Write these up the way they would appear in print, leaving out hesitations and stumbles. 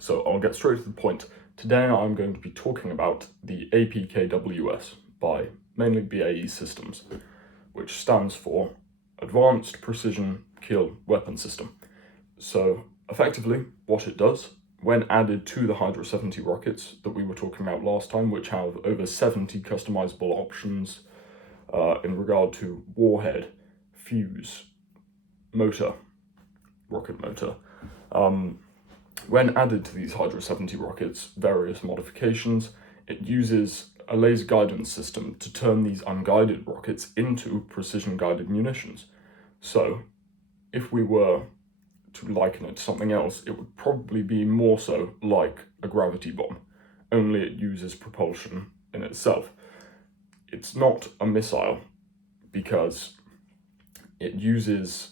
So I'll get straight to the point. Today I'm going to be talking about the APKWS by mainly BAE Systems, which stands for Advanced Precision Kill Weapon System. So effectively what it does, when added to the Hydra 70 rockets that we were talking about last time, which have over 70 customizable options in regard to warhead, fuse, motor, rocket motor, when added to these Hydra 70 rockets, various modifications, it uses a laser guidance system to turn these unguided rockets into precision-guided munitions. So, if we were to liken it to something else, it would probably be more so like a gravity bomb, only it uses propulsion in itself. It's not a missile because it uses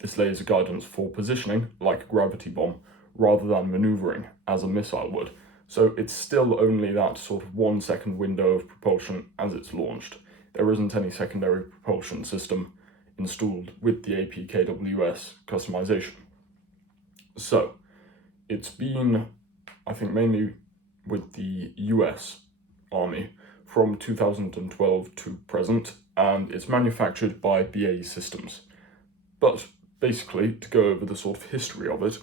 this laser guidance for positioning like a gravity bomb rather than maneuvering as a missile would. So it's still only that sort of 1 second window of propulsion as it's launched. There isn't any secondary propulsion system installed with the APKWS customization. So it's been, I think, mainly with the US Army from 2012 to present, and it's manufactured by BAE Systems. But basically, to go over the sort of history of it,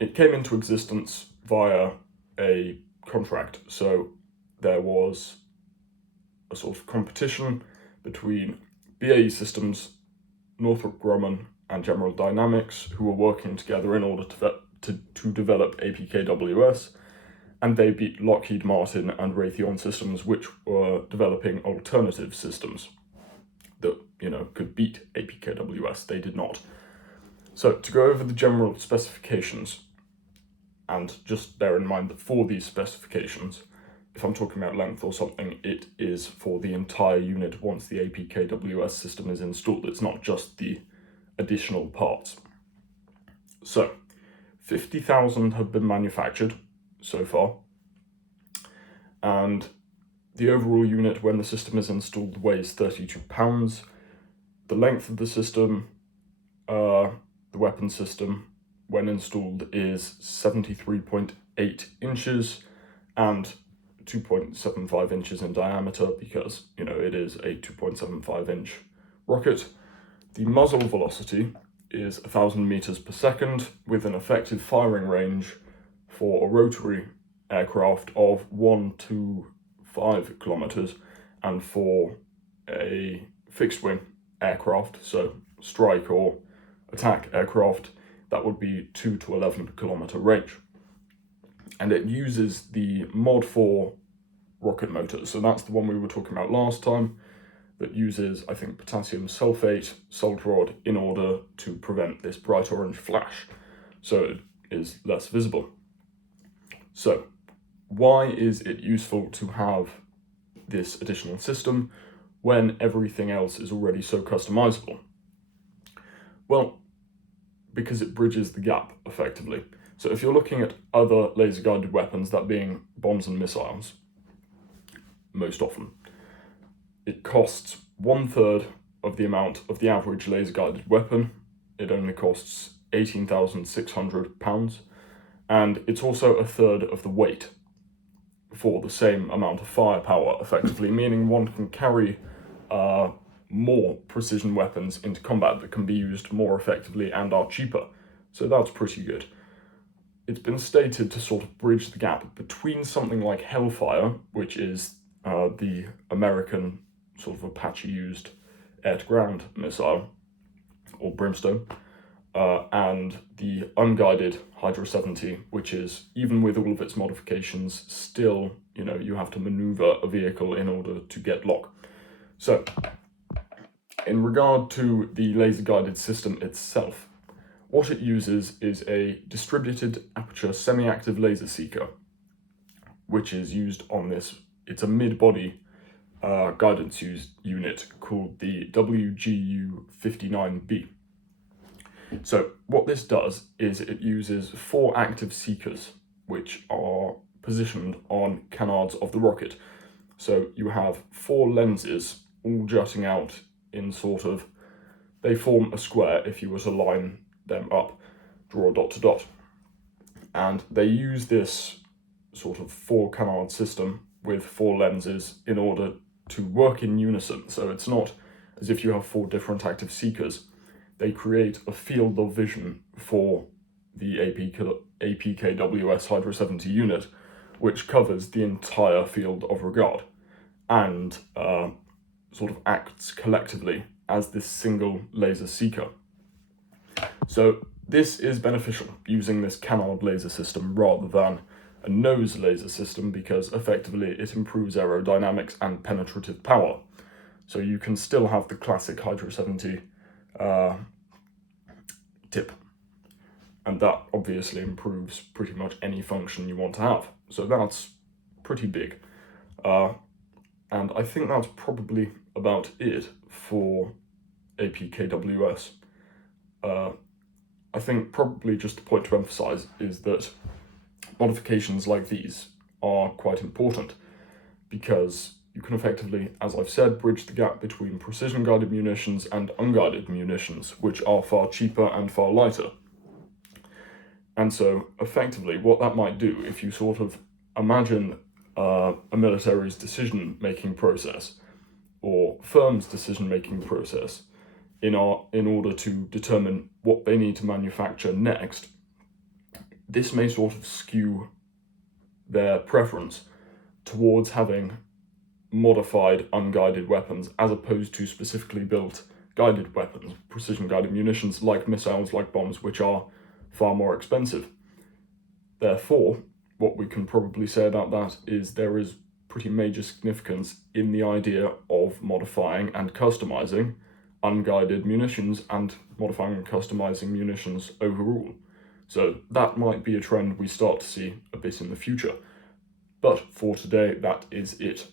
it came into existence via a contract. So there was a sort of competition between BAE Systems, Northrop Grumman, and General Dynamics, who were working together in order to develop APKWS, and they beat Lockheed Martin and Raytheon Systems, which were developing alternative systems that, could beat APKWS. They did not. So to go over the general specifications, and just bear in mind that for these specifications, if I'm talking about length or something, it is for the entire unit once the APKWS system is installed. It's not just the additional parts. So 50,000 have been manufactured so far, and the overall unit when the system is installed weighs 32 pounds. The length of the system, the weapon system, when installed is 73.8 inches and 2.75 inches in diameter because, it is a 2.75 inch rocket. The muzzle velocity is 1,000 meters per second with an effective firing range for a rotary aircraft of 1 to 5 kilometers, and for a fixed wing aircraft, so strike or attack aircraft, that would be 2 to 11 kilometer range. And it uses the Mod 4 rocket motor. So that's the one we were talking about last time, that uses, I think, potassium sulfate solder rod in order to prevent this bright orange flash, so it is less visible. So why is it useful to have this additional system when everything else is already so customizable? Well, because it bridges the gap effectively. So if you're looking at other laser-guided weapons, that being bombs and missiles, most often, it costs 1/3 of the amount of the average laser-guided weapon. It only costs £18,600, and it's also 1/3 of the weight for the same amount of firepower, effectively, meaning one can carry more precision weapons into combat that can be used more effectively and are cheaper. So that's pretty good. It's been stated to sort of bridge the gap between something like Hellfire, which is the American sort of Apache-used air-to-ground missile, or Brimstone, and the unguided Hydra 70, which is, even with all of its modifications, still, you have to maneuver a vehicle in order to get lock. So, in regard to the laser-guided system itself, what it uses is a distributed aperture semi-active laser seeker, which is used on this. It's a mid-body guidance unit called the WGU-59B. So what this does is it uses 4 active seekers, which are positioned on canards of the rocket. So you have 4 lenses all jutting out in they form a square if you were to line them up, draw a dot to dot. And they use this sort of 4-canard system with 4 lenses in order to work in unison. So it's not as if you have 4 different active seekers. They create a field of vision for the APKWS Hydra 70 unit, which covers the entire field of regard and sort of acts collectively as this single laser seeker. So this is beneficial, using this canard laser system rather than a nose laser system, because effectively it improves aerodynamics and penetrative power. So you can still have the classic Hydra 70 tip, and that obviously improves pretty much any function you want to have. So that's pretty big. And I think that's probably about it for APKWS. I think probably just the point to emphasize is that modifications like these are quite important, because you can effectively, as I've said, bridge the gap between precision-guided munitions and unguided munitions, which are far cheaper and far lighter. And so, effectively, what that might do, if you sort of imagine a military's decision-making process, or firm's decision-making process, in order to determine what they need to manufacture next, this may sort of skew their preference towards having modified unguided weapons as opposed to specifically built guided weapons, precision-guided munitions like missiles, like bombs, which are far more expensive. Therefore, what we can probably say about that is there is pretty major significance in the idea of modifying and customizing unguided munitions and modifying and customizing munitions overall. So that might be a trend we start to see a bit in the future. But for today, that is it.